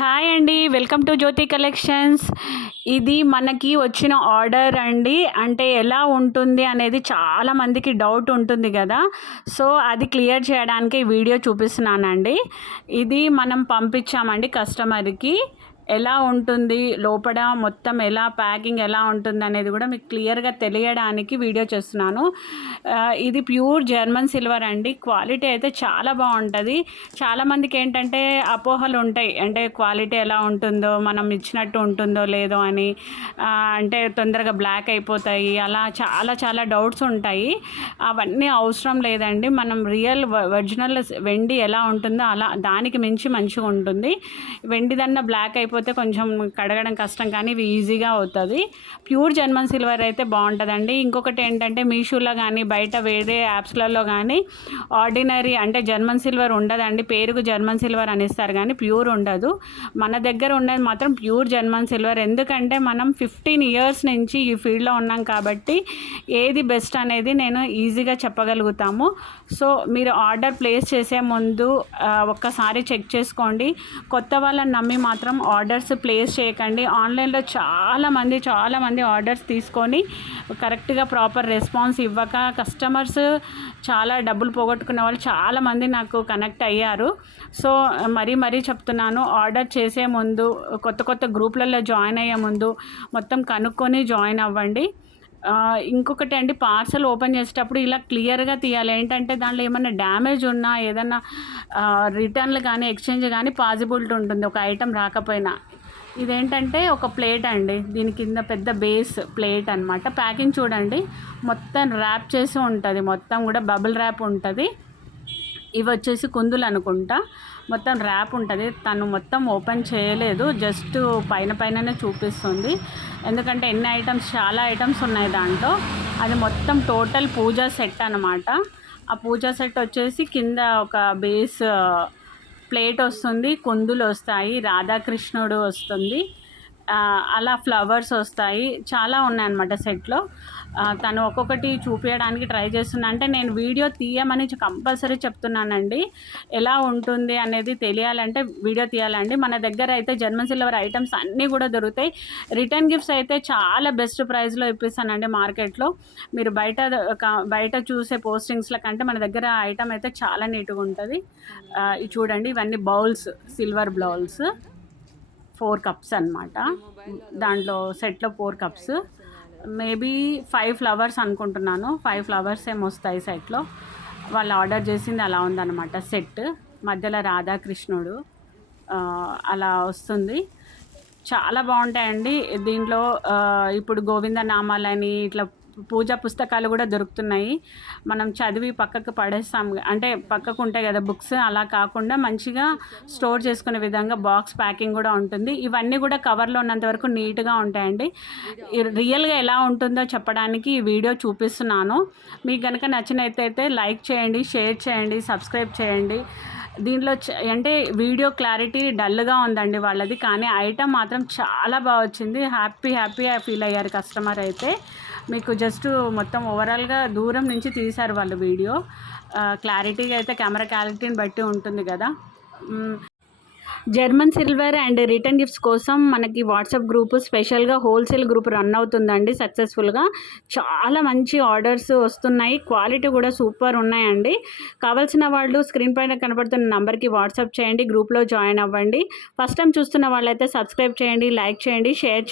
Hi అండి, welcome to Jyothi collections. ఇది మనకి వచ్చిన ఆర్డర్ అండి. అంటే ఎలా ఉంటుంది అనేది చాలా మందికి డౌట్ ఉంటుంది కదా. సో అది క్లియర్ చేయడానికి ఈ వీడియో చూపిస్తున్నానండి. ఇది మనం పంపించామండి కస్టమర్కి. ఎలా ఉంటుంది లోపల మొత్తం, ఎలా ప్యాకింగ్ ఎలా ఉంటుంది అనేది కూడా మీకు క్లియర్గా తెలియడానికి వీడియో చేస్తున్నాను. ఇది ప్యూర్ జర్మన్ సిల్వర్ అండి. క్వాలిటీ అయితే చాలా బాగుంటుంది. చాలామందికి ఏంటంటే అపోహలు ఉంటాయి, అంటే క్వాలిటీ ఎలా ఉంటుందో, మనం ఇచ్చినట్టు ఉంటుందో లేదో అని. అంటే తొందరగా బ్లాక్ అయిపోతాయి, అలా చాలా చాలా డౌట్స్ ఉంటాయి. అవన్నీ అవసరం లేదండి. మనం రియల్ ఒరిజినల్ వెండి ఎలా ఉంటుందో అలా, దానికి మించి మంచిగా ఉంటుంది. వెండిదన్న బ్లాక్ అయిపోతే కొంచెం కడగడం కష్టం, కానీ ఇవి ఈజీగా అవుతుంది. ప్యూర్ జర్మన్ సిల్వర్ అయితే బాగుంటుందండి. ఇంకొకటి ఏంటంటే మీషోలో కానీ బయట వేరే యాప్స్లలో కానీ ఆర్డినరీ అంటే జర్మన్ సిల్వర్ ఉండదండి. పేరుకు జర్మన్ సిల్వర్ అని ఇస్తారు కానీ ప్యూర్ ఉండదు. మన దగ్గర ఉన్నది మాత్రం ప్యూర్ జర్మన్ సిల్వర్. ఎందుకంటే మనం 15 ఇయర్స్ నుంచి ఈ ఫీల్డ్లో ఉన్నాం కాబట్టి ఏది బెస్ట్ అనేది నేను ఈజీగా చెప్పగలుగుతాము. సో మీరు ఆర్డర్ ప్లేస్ చేసే ముందు ఒక్కసారి చెక్ చేసుకోండి. కొత్త వాళ్ళని నమ్మి మాత్రం ఆర్డర్స్ ప్లేస్ చేయకండి. ఆన్లైన్లో చాలామంది ఆర్డర్స్ తీసుకొని కరెక్ట్గా ప్రాపర్ రెస్పాన్స్ ఇవ్వక కస్టమర్స్ చాలా డబ్బులు పోగొట్టుకునే వాళ్ళు చాలామంది నాకు కనెక్ట్ అయ్యారు. సో మరీ చెప్తున్నాను, ఆర్డర్ చేసే ముందు, కొత్త గ్రూప్లలో జాయిన్ అయ్యే ముందు మొత్తం కనుక్కొని జాయిన్ అవ్వండి. ఇంకొకటి అండి, పార్సల్ ఓపెన్ చేసేటప్పుడు ఇలా క్లియర్గా తీయాలి. ఏంటంటే దాంట్లో ఏమైనా డ్యామేజ్ ఉన్నా, ఏదన్నా రిటర్న్లు కానీ ఎక్స్చేంజ్ కానీ పాసిబిలిటీ ఉంటుంది ఒక ఐటెం రాకపోయినా. ఇదేంటంటే ఒక ప్లేట్ అండి, దీని కింద పెద్ద బేస్ ప్లేట్ అనమాట. ప్యాకింగ్ చూడండి, మొత్తం ర్యాప్ చేసి ఉంటుంది, మొత్తం కూడా బబుల్ ర్యాప్ ఉంటుంది. ఇవి వచ్చేసి కుందులు అనుకుంటా, మొత్తం ర్యాప్ ఉంటుంది. తను మొత్తం ఓపెన్ చేయలేదు, జస్ట్ పైననే చూపిస్తుంది. ఎందుకంటే చాలా ఐటమ్స్ ఉన్నాయి దాంట్లో. అది మొత్తం టోటల్ పూజా సెట్ అనమాట. ఆ పూజా సెట్ వచ్చేసి కింద ఒక బేస్ ప్లేట్ వస్తుంది, కుందులు వస్తాయి, రాధాకృష్ణుడు వస్తుంది, అలా ఫ్లవర్స్ వస్తాయి, చాలా ఉన్నాయన్నమాట సెట్లో. తను ఒక్కొక్కటి చూపించడానికి ట్రై చేస్తున్నా. అంటే నేను వీడియో తీయమని కంపల్సరీ చెప్తున్నానండి. ఎలా ఉంటుంది అనేది తెలియాలంటే వీడియో తీయాలండి. మన దగ్గర అయితే జర్మన్ సిల్వర్ ఐటమ్స్ అన్నీ కూడా దొరుకుతాయి. రిటర్న్ గిఫ్ట్స్ అయితే చాలా బెస్ట్ ప్రైస్లో ఇప్పిస్తానండి మార్కెట్లో. మీరు బయట చూసే పోస్టింగ్స్ల కంటే మన దగ్గర ఐటమ్ అయితే చాలా నీట్గా ఉంటుంది. ఇది చూడండి, ఇవన్నీ బౌల్స్, సిల్వర్ బౌల్స్, 4 కప్స్ అనమాట. దాంట్లో సెట్లో 4 కప్స్, మేబీ 5 ఫ్లవర్స్ అనుకుంటున్నాను. 5 ఫ్లవర్స్ ఏమో వస్తాయి సెట్లో. వాళ్ళు ఆర్డర్ చేసింది అలా ఉందన్నమాట సెట్. మధ్యలో రాధాకృష్ణుడు అలా వస్తుంది. చాలా బాగుంటాయండి. దీంట్లో ఇప్పుడు గోవింద నామాలని ఇట్లా పూజా పుస్తకాలు కూడా దొరుకుతున్నాయి. మనం చదివి పక్కకు పడేస్తాం, అంటే పక్కకు ఉంటాయి కదా బుక్స్, అలా కాకుండా మంచిగా స్టోర్ చేసుకునే విధంగా బాక్స్ ప్యాకింగ్ కూడా ఉంటుంది. ఇవన్నీ కూడా కవర్లో ఉన్నంత వరకు నీట్గా ఉంటాయండి. రియల్గా ఎలా ఉంటుందో చెప్పడానికి ఈ వీడియో చూపిస్తున్నాను. మీకు కనుక నచ్చినట్టయితే లైక్ చేయండి, షేర్ చేయండి, సబ్స్క్రైబ్ చేయండి. దీంట్లో అంటే వీడియో క్లారిటీ డల్గా ఉందండి వాళ్ళది, కానీ ఐటమ్ మాత్రం చాలా బాగా వచ్చింది. హ్యాపీగా ఫీల్ అయ్యారు కస్టమర్ అయితే. మీకు జస్ట్ మొత్తం ఓవరాల్గా దూరం నుంచి తీశారు వాళ్ళు వీడియో. క్లారిటీగా అయితే కెమెరా క్లారిటీని బట్టి ఉంటుంది కదా. German silver and return gifts కోసం మనకి వాట్సాప్ గ్రూప్, స్పెషల్గా హోల్సేల్ గ్రూప్ రన్ అవుతుందండి సక్సెస్ఫుల్గా. చాలా మంచి ఆర్డర్స్ వస్తున్నాయి, క్వాలిటీ కూడా సూపర్ ఉన్నాయండి. కావాల్సిన వాళ్ళు స్క్రీన్ పైన కనబడుతున్న నెంబర్కి వాట్సాప్ చేయండి, గ్రూప్లో జాయిన్ అవ్వండి. ఫస్ట్ టైం చూస్తున్న వాళ్ళైతే సబ్స్క్రైబ్ చేయండి, లైక్ చేయండి, షేర్